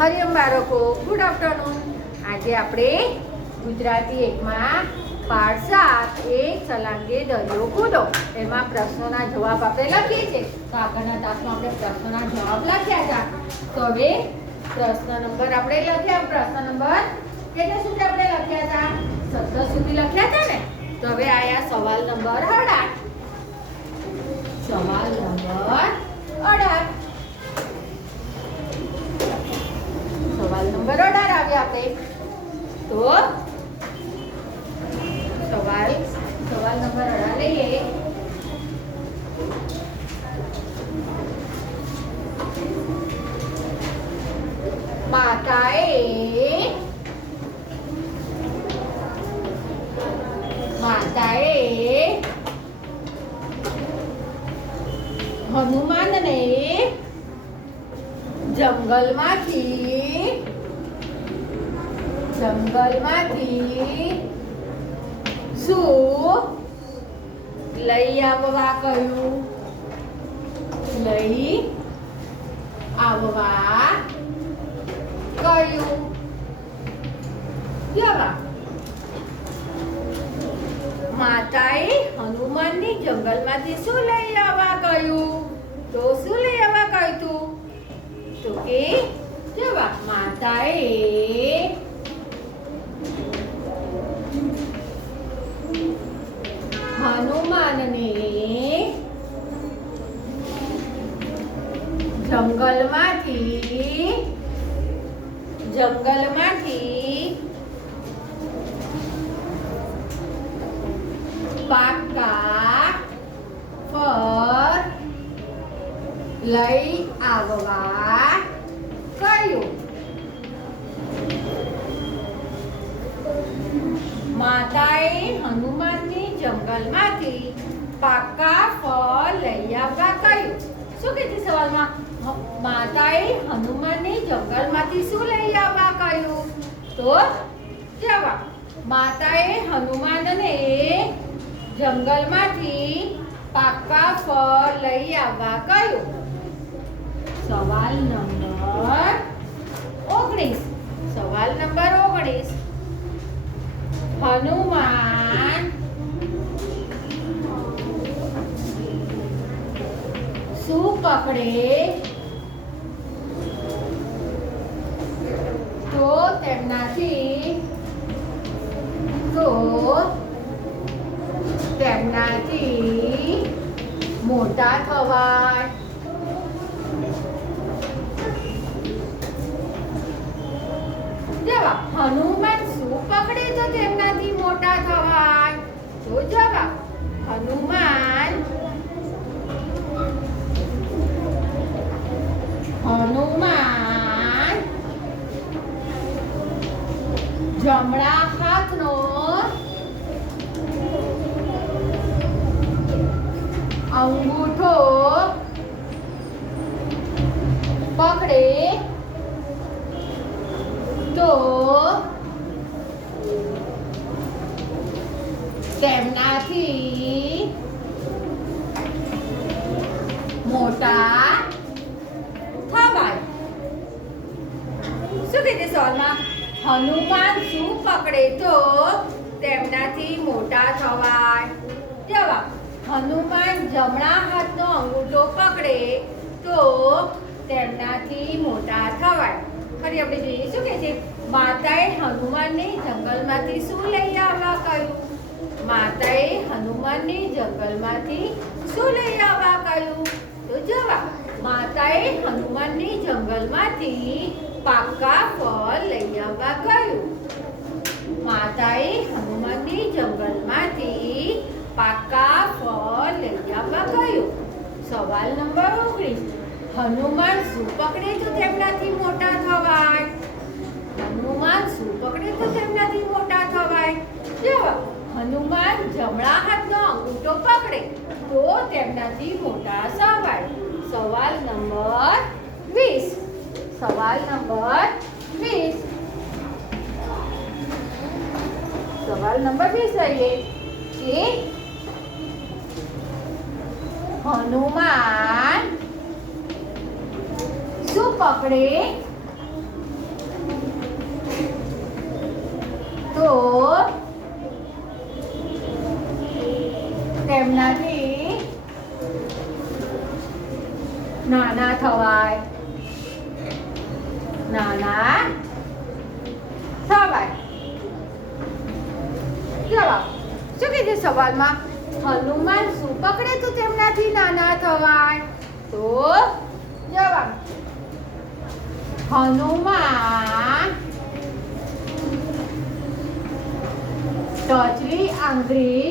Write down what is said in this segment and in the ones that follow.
હરિયમ બાળકો, good afternoon. આજે આપણે ગુજરાતી એકમાં પાઠ 7 એક છલાંગે દરિયો કૂદો એમાં પ્રશ્નોના જવાબ આપણે લખીએ છીએ. તો આગળના તાસમાં આપણે પ્રશ્નોના જવાબ લખ્યા હતા. તો હવે પ્રશ્ન નંબર આપણે લખ્યા. પ્રશ્ન નંબર કેટલા સુધી આપણે લખ્યા હતા? 17 સુધી લખ્યા હતા ને. તો હવે આયા સવાલ નંબર 18. સવાલ નંબર 18. સવાલ નંબર 18 આવ્યા આપણે. તો સવાલ નંબર 18 લઈએ. માતાએ હનુમાનને જંગલમાંથી શું લઈ આવવા કહ્યું? લઈ આવવા કહ્યું. જવા માતાએ હનુમાનને જંગલમાંથી શું લઈ આવવા કહ્યું? તો શું લઈ આવવા કહ્યું તું? તો કે જવા માતાએ હનુમાનને જંગલમાંથી પાકા ફળ લઈ આવવા કહ્યું. માતાએ હનુમાનને જંગલમાંથી પાકા ફળ લઈ આવવા કહ્યું. શું કે છે સવાલમાં? માતાએ હનુમાનને જંગલમાંથી શું લઈ આવવા કહ્યું? તો જવાબ માતાએ હનુમાનને જંગલમાંથી પાકા ફળ લઈ આવવા કહ્યું. સવાલ નંબર 19. સવાલ નંબર 19. હનુમાન શું પકડે તો તેમનાથી મોટા થવાય? જવાબ હનુમાન શું પકડે તો તેમનાથી મોટા થવાય? તો જવાબ હનુમાન જમણા હાથનો અંગૂઠો પકડે તો તેમનાથી મોટા થવાય. શું કીધું સવાલમાં? હનુમાન શું પકડે તો તેમનાથી મોટા થવાય? જવાબ હનુમાન જમણા હાથનો અંગૂઠો પકડે તો તેમનાથી મોટા થવાય. ફરી આપણે જોઈએ શું કહે છે? માતાએ હનુમાનને જંગલમાંથી શું લઈ આવવા કહ્યું? માતાએ હનુમાનને જંગલમાંથી શું લઈ આવવા કહ્યું? તો જવાબ માતાએ હનુમાનને જંગલમાંથી પાકા ફળ લઈ આવવા કહ્યું. માતાએ હનુમાનને જંગલમાંથી પાકા ફળ લઈ આવવા કહ્યું. સવાલ નંબર 19. હનુમાન શું પકડે તો તેમનાથી મોટા થવાય? હનુમાન શું પકડે તો તેમનાથી મોટા થવાય? જવાબ હનુમાન જમણા હાથનો અંગૂઠો પકડે તો તેમનાથી મોટા થવાય. સવાલ નંબર 20. સવાલ નંબર 20. સવાલ નંબર 20 લઈએ કે હનુમાન શું પકડે તો તેમનાથી નાના થવાય. નાના થવાય. જવાબ શું કીધું સવાલમાં? હનુમાન શું પકડે તો તેમનાથી નાના થવાય? તો જવાબ હનુમાન ટચલી આંગળી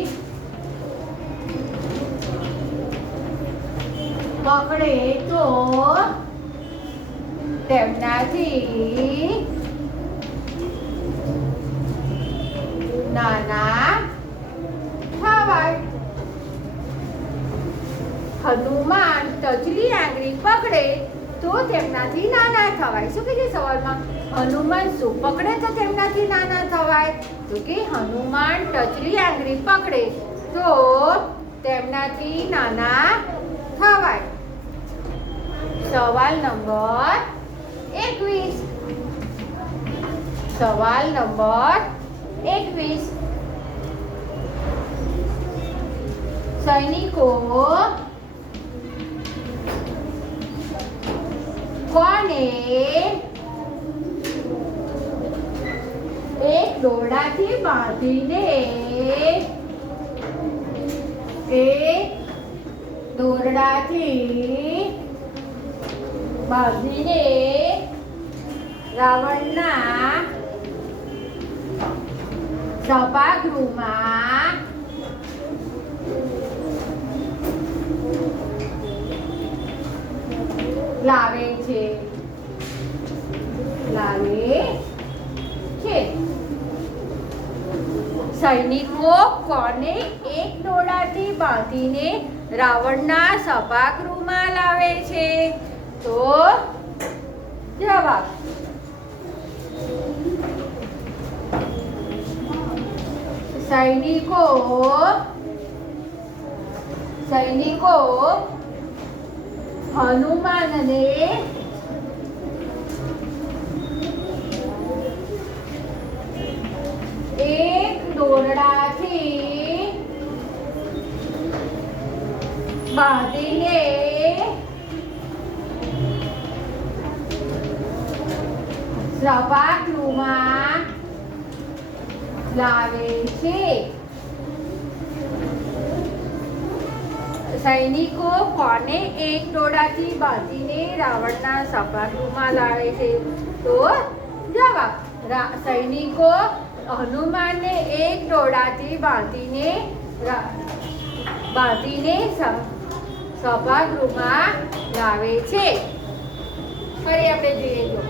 પકડે તો તેમનાથી નાના થવાય. હનુમાન ટચલી આંગળી પકડે તો તેમનાથી નાના થવાય. શું કીધું સવાલમાં? હનુમાન શું પકડે તો તેમનાથી નાના થવાય? તો કે હનુમાન ટચલી આંગળી પકડે તો તેમનાથી નાના થવાય. સવાલ નંબર 21. સવાલ નંબર 21. સૈનિકો કોને એક દોરડાથી બાંધીને રાવણના સભાગૃહમાં લાવે છે. સૈનિકો કોને એક દોરડાથી બાંધીને રાવણના સભાગૃહમાં લાવે છે? તો જવાબ સૈનિકો હનુમાનને એક દોરડાથી બાંધીને સભાગૃહમાં લાવે છે. સૈનિકો કોને એક દોરડાથી બાંધીને રાવણના સભાગૃહમાં લાવે છે? તો જવાબ સૈનિકો હનુમાનને એક દોરડાથી બાંધીને સભાગૃહમાં લાવે છે. ફરી આપણે જોઈએ તો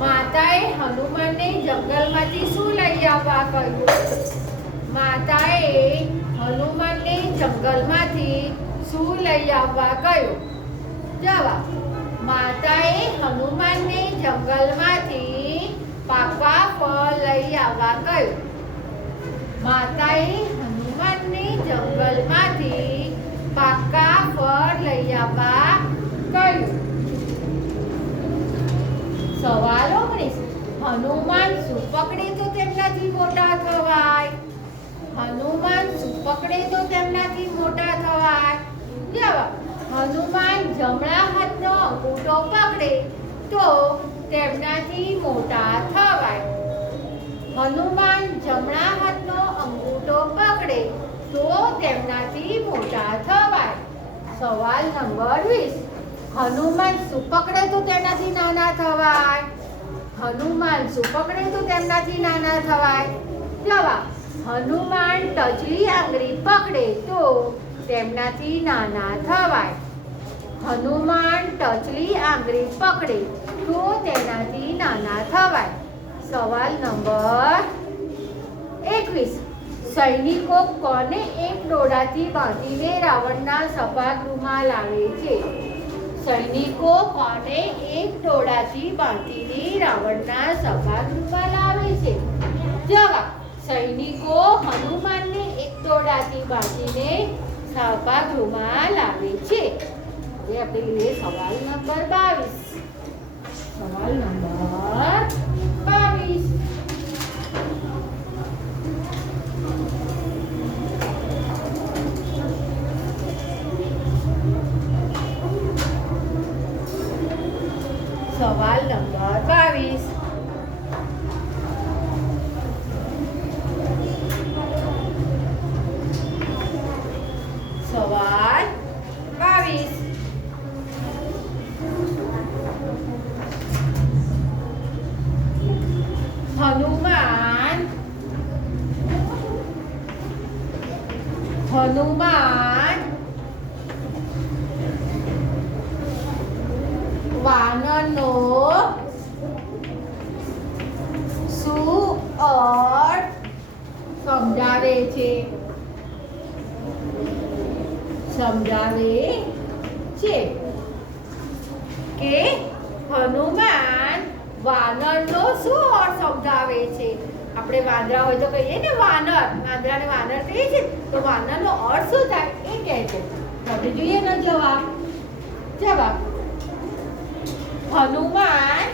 માતાએ હનુમાનને જંગલમાંથી શું લઈ આવવા કહ્યું? માતાએ હનુમાનને જંગલમાંથી શું લઈ આવવા કહ્યું? જવાબ માતાએ હનુમાનને જંગલમાંથી પાકા ફળ લઈ આવવા કહ્યું. માતાએ હનુમાનને જંગલમાંથી પાકા ફળ લઈ આવવા કહ્યું. સવાલ 19. હનુમાન શું પકડે તો તેમનાથી મોટા થવાય? હનુમાન શું પકડે તો તેમનાથી મોટા થવાય? જવાબ હનુમાન જમણા હાથનો અંગૂઠો પકડે તો તેમનાથી મોટા થવાય. હનુમાન જમણા હાથનો અંગૂઠો પકડે તો તેમનાથી મોટા થવાય. સવાલ નંબર 20. હનુમાન શું પકડે તો તેનાથી નાના થવાય? હનુમાન શું પકડે તો તેમનાથી નાના થવાય? જવાબ હનુમાન ટચલી આંગળી પકડે તો તેમનાથી નાના થવાય. હનુમાન ટચલી આંગળી પકડે તો તેનાથી નાના થવાય. સવાલ નંબર 21. સૈનિકો કોને એક દોરડાથી બાંધીને રાવણના સભાગૃહમાં લાવે છે? સૈનિકો કોને એક દોરડાથી બાંધીને રાવણના સભાગૃહમાં લાવે છે? જવાબ સૈનિકો હનુમાનને એક દોરડાથી બાંધીને સભાગૃહમાં લાવે છે. હવે આપણે લઈએ સવાલ નંબર 22. સવાલ નંબર 22. સવાલ નંબર 22. સવાલ 22. હનુમાન વાનરનો શું અર્થ સમજાવે છે? કે હનુમાન વાનરનો શું અર્થ સમજાવે છે? આપણે વાંદરા હોય તો કહીએ ને વાનર, વાંદરાને વાનર કહીએ છીએ, તો વાનરનો અર્થ શું થાય એ કહે છે. આપણે જોઈએ ને જવાબ. હનુમાન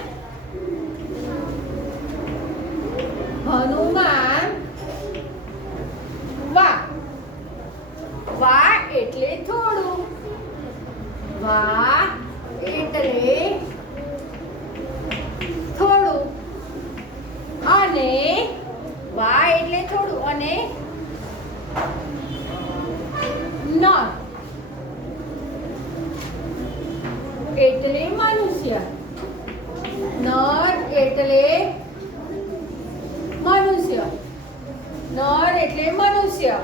વા એટલે થોડું, અને નર એટલે મનુષ્ય. નર એટલે મનુષ્ય.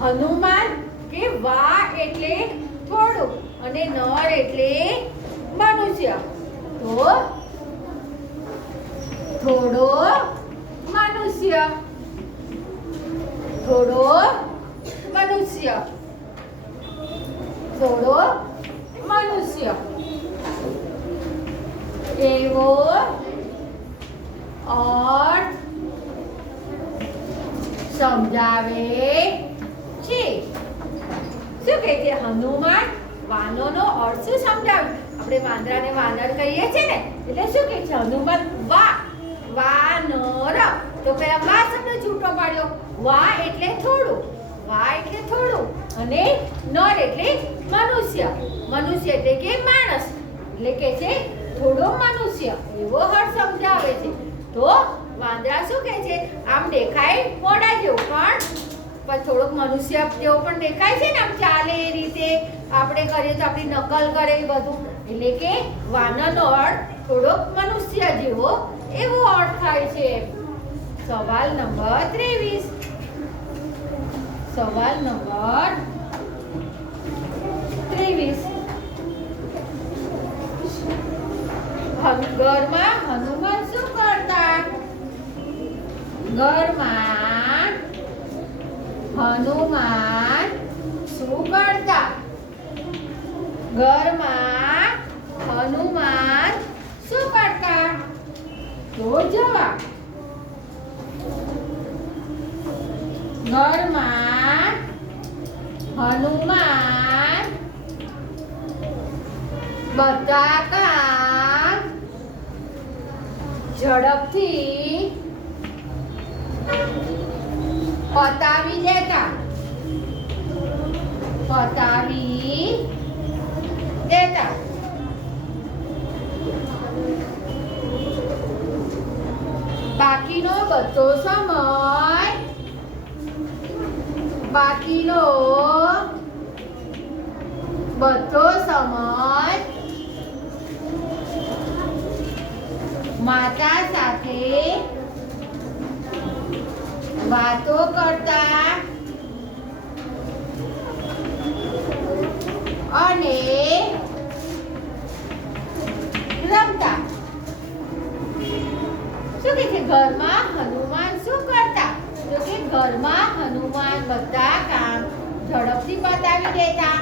હનુમાન કે વા એટલે થોડું અને નર એટલે મનુષ્ય, તો થોડો મનુષ્ય. એવો અર્થ સમજાવે છે. શું કહે છે? હનુમાન વાનરનો અર્થ શું સમજાવે? આપણે વાંદરાને વાનર કહીએ છીએ ને, એટલે શું કહે છે? હનુમાન વાનર, તો પેલા વા શબ્દ છૂટો પાડ્યો. વા એટલે થોડું અને નર એટલે મનુષ્ય એટલે કે માણસ, એટલે કે છે થોડો મનુષ્ય, એવો અર્થ સમજાવે છે. તો વાંદરા શું કહે છે? આમ દેખાય મોડા જેવું, પણ થોડોક મનુષ્ય જેવો પણ દેખાય છે ને, આમ ચાલે એ રીતે આપણે કરીએ તો આપણી નકલ કરે એ બધું, એટલે કે વાનરનો અર્થ થોડોક મનુષ્ય જેવો એવો અર્થ થાય છે. સવાલ નંબર 23. ઘરમાં હનુમાન શું કરતા? ઘરમાં હનુમાન શું કરતા? તો જવાબ. ઘરમાં હનુમાન બધા કામ ઝડપથી પતાવી દેતા. બાકીનો બધો સમય માતા સાથે વાતો કરતા અને રમતા. શું કે છે? ઘરમાં હનુમાન શું કરતા? તો કે ઘરમાં હનુમાન બધા કામ ઝડપથી પતાવી દેતા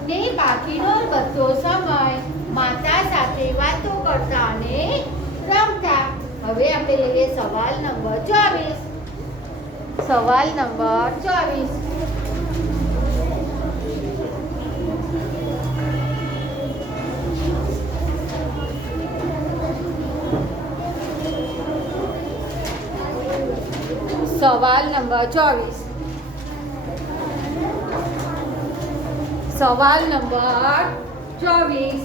અને બાકીનો બધો સમય માતા સાથે વાતો કરતા અને રમતા. હવે આપણે લઈએ સવાલ નંબર 24. સવાલ નંબર 24. સવાલ નંબર 24.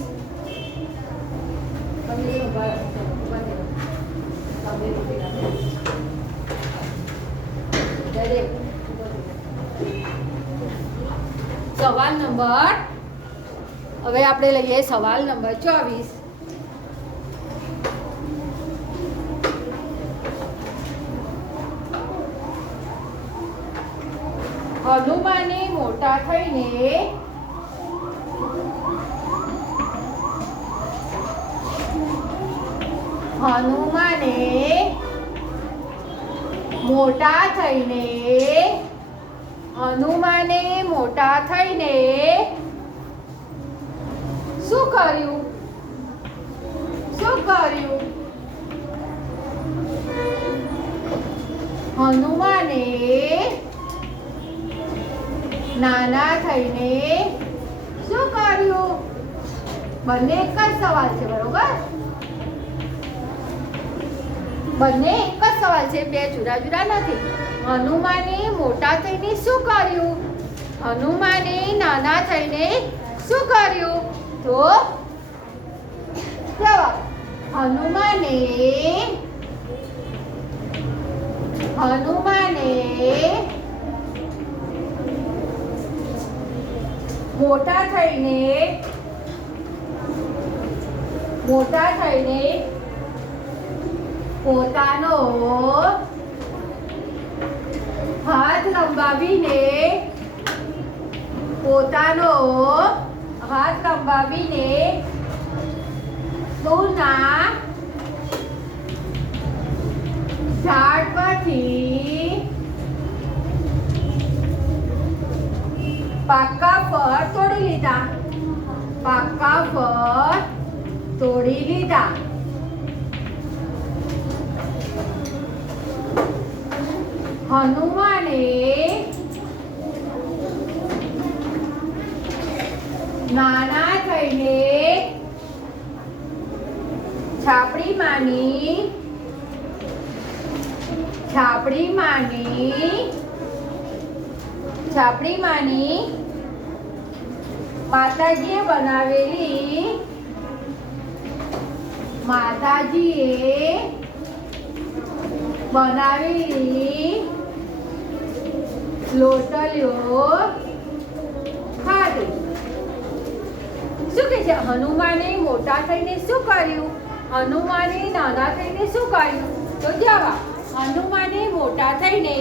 સવાલ નંબર, હવે આપણે લઈએ સવાલ નંબર 24. હનુમાને મોટા થઈને હનુમાને મોટા થઈને શું કર્યું? હનુમાને નાના થઈને શું કર્યું? બંને એક જ સવાલ છે, બરોબર? બંને એક જ સવાલ છે, બે જુદા જુદા નથી. હનુમાને મોટા થઈને શું કર્યું? હનુમાને નાના થઈને શું કર્યું? તો જવાબ, હનુમાને મોટા થઈને પોતાનો હાથ લંબાવીને દૂરના ઝાડ પરથી પાકા ફળ તોડી લીધા. હનુમાને નાના થઈને છાપડીમાંની માતાજીએ બનાવેલી લોટલીઓ ખાધી. શું કહે છે? હનુમાને મોટા થઈને શું કર્યું? હનુમાને નાના થઈને શું કર્યું? તો જવાબ, હનુમાને મોટા થઈને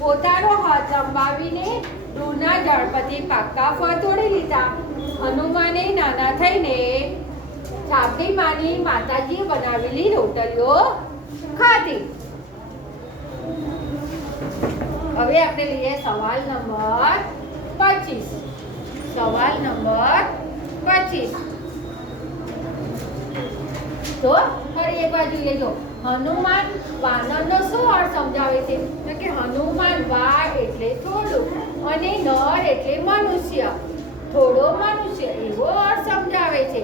પોતાનો હાથ લંબાવીને દૂરના ઝાડ પરથી પાકા ફળ તોડી લીધા. હનુમાને નાના થઈને છાપડીમાંની માતાજીએ બનાવેલી રોટલીઓ ખાધી. હવે આપણે લઈએ સવાલ નંબર 25. તો ફરી એક વાર જોઈએ. જો હનુમાન વાનરનો શું અર્થ સમજાવે છે? તો કે હનુમાન વા એટલે થોડું અને નર એટલે મનુષ્ય, થોડો મનુષ્ય એવો અર્થ સમજાવે છે.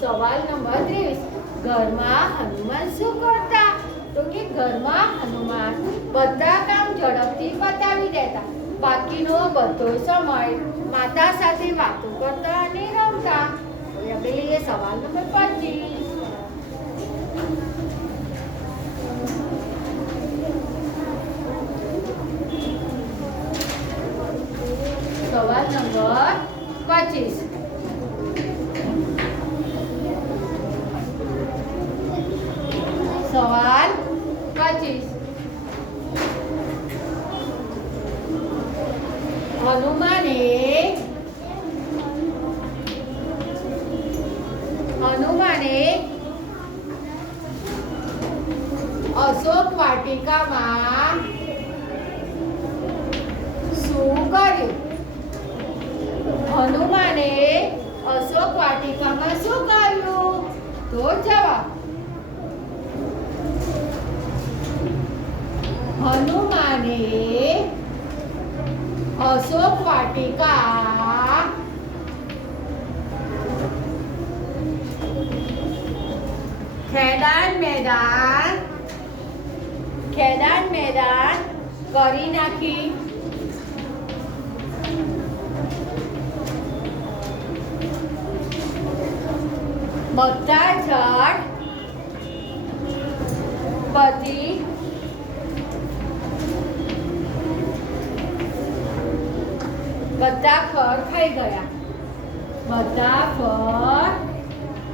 સવાલ નંબર 23, ઘરમાં હનુમાન શું કરતા? તો કે ઘરમાં હનુમાન બધા કામ ઝડપથી પતાવી દેતા. બાકીનો બધો સમય માતા સાથે વાતો કરતા અને રમતા. હવે આપણે લઈએ સવાલ નંબર 25. સવાલ નંબર 25. સવાલ 25. હનુમાને અશોક વાટિકામાં શું કર્યું? હનુમાને અશોક વાટિકામાં શું કર્યું? તો જવાબ, હનુમાને અશોક વાટિકા ખેદાન મેદાન કરી નાખી. બધા ઝાડ પરથી બધા ફળ ખાઈ ગયા. બધા ફળ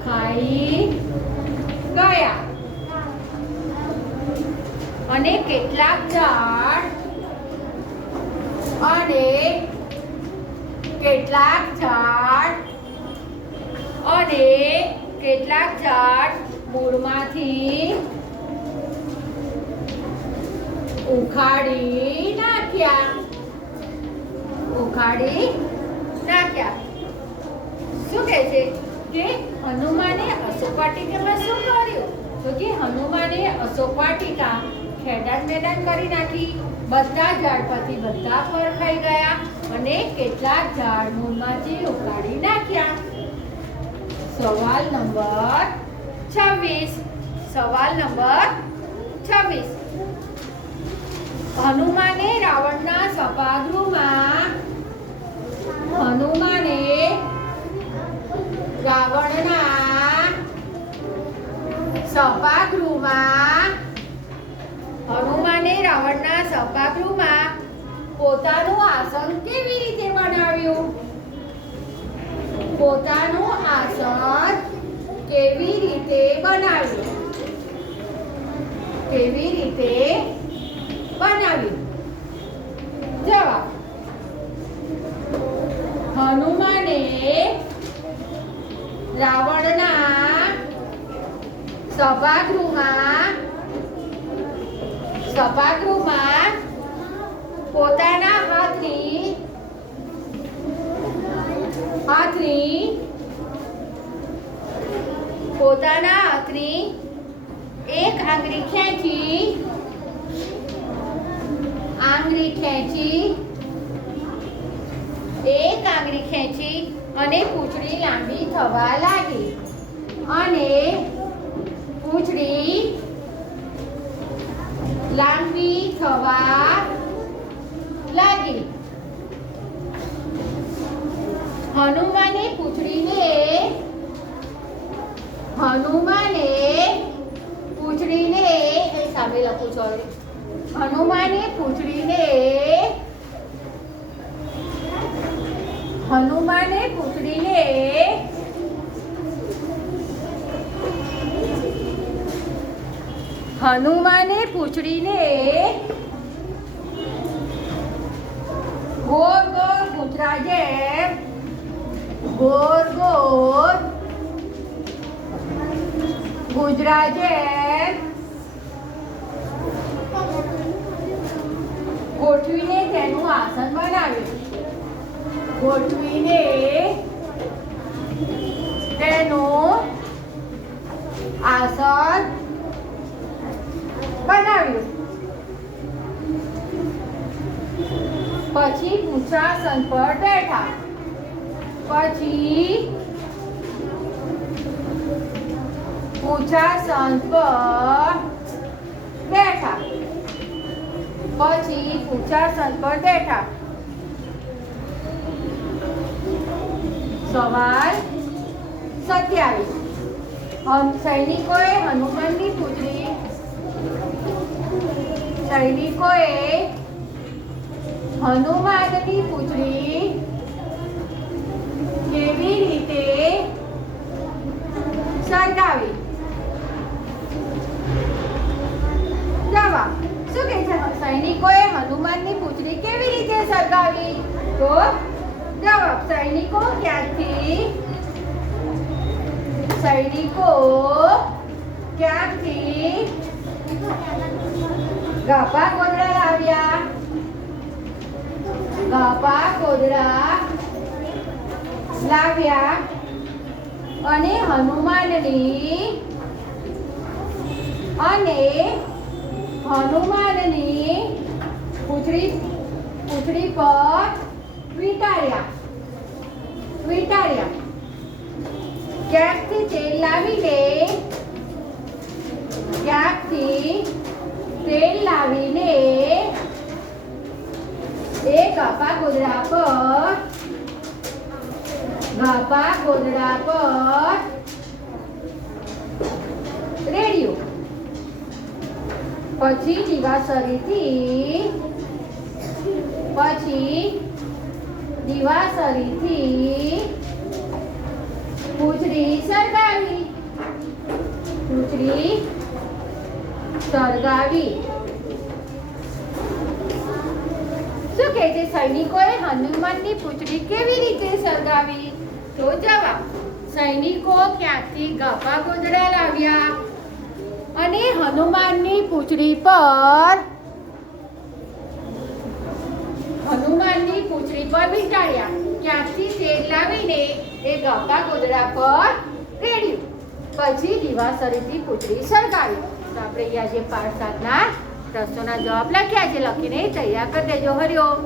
ખાઈ ગયા અને કેટલાક ઝાડ મૂળમાંથી ઉખાડી નાખ્યા. શું કહે છે કે હનુમાને અશોક વાટિકામાં શું કર્યું? તો કે હનુમાને અશોક વાટિકા ખેડાન મેદાન કરી નાખી. બધા ઝાડ પરથી બધા ફળ ખાઈ ગયા અને કેટલાક ઝાડ મૂળમાંથી ઉખાડી નાખ્યા. સવાલ નંબર 26. હનુમાને રાવણના સભાગૃહમાં પોતાનું આસન કેવી રીતે બનાવ્યું? જવાબ: હનુમાને રાવણના સભાગૃહમાં પોતાના હાથની એક આંગળી ખેંચી અને પૂંછડી લાંબી થવા લાગી. હનુમાને પૂંછડીને ગોળ ગોળ કૂતરા જેમ ગોઠવીને તેનું આસન બનાવ્યું. પછી પૂંછાસન પર બેઠા. પછી પૂંછાસન પર બેઠા. સવાલ 27. સૈનિકોએ હનુમાનની પૂંછડી કેવી રીતે સળગાવી? જવાબ: શું કહે છે? સૈનિકોએ હનુમાનની પૂંછડી કેવી રીતે સળગાવી? તો જવાબ: સૈનિકો ક્યાંથી ગાભા ગોદડા લાવ્યા. અને હનુમાનની પૂંછડી પર વીંટાળ્યા. ક્યાંકથી તેલ લાવીને એ ગાભા ગોદડા પર રેડ્યું. પછી દિવાસળીથી પૂંછડી સળગાવી. શું કહે છે? સૈનિકોએ હનુમાનની પૂંછડી કેવી રીતે સળગાવી? તો જવાબ, સૈનિકો ક્યાંથી ગાભા ગોદડા લાવ્યા અને હનુમાનની પૂંછડી પર વીંટાળ્યા. ક્યાંથી તેલ લાવીને એ ગાભા ગોદડા પર રેડ્યું. પછી દિવાસળીથી પૂંછડી સળગાવી. તો આપણે અહીંયા જે 5-7ના પ્રશ્નોના જવાબ લખ્યા છે, લખીને તૈયાર કરી દેજો. હરિઓમ.